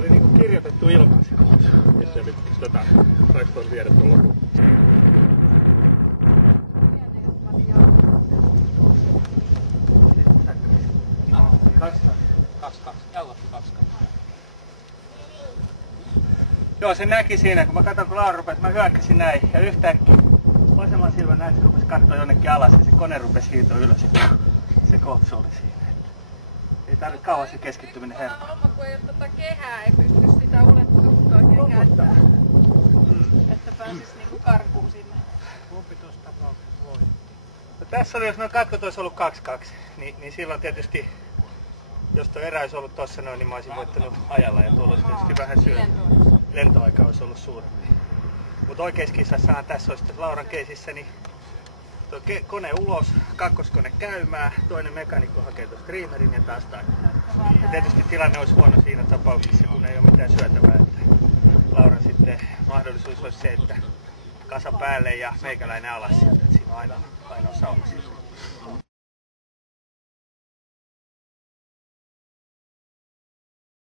oli niinku kirjoitettu ilman se kutsu. Että nyt saisi tuon viedä tuon lopun. Joo, se näki siinä, kun mä katsoin, kun Laura rupesi, mä hyökkäsin näin ja yhtäkkiä vasemman silmän näin, se rupesi katsoa jonnekin alas ja se kone rupesi hiitoa ylös ja se kotsu oli siinä. Ei tarvitse kauan se keskittyminen helppoa. Homma, kun ei ole kehää, ei pysty sitä ulettua oikein käyttämään. Että pääsis niinku karkuun sinne. Kumpi tuossa tapauksessa voi? No, tässä oli, jos nuo katkot olisi ollut 2-2, niin silloin tietysti, jos tuo erä olisi ollut tuossa noin, niin mä olisin voittanut ajalla ja tuolla olisi tietysti vähän syönyt. Lentoaika olisi ollut suurempi. Mutta oikeassa kisassahan tässä olisi Lauran keisissä, niin tuo kone ulos, kakkoskone käymään, toinen mekanikko hakee tuosta streamerin ja taas takaisin. Ja tietysti tilanne olisi huono siinä tapauksessa, kun ei ole mitään syötävää. Että Lauran sitten mahdollisuus olisi se, että kasa päälle ja meikäläinen alas sieltä. Siinä on ainoa sauma.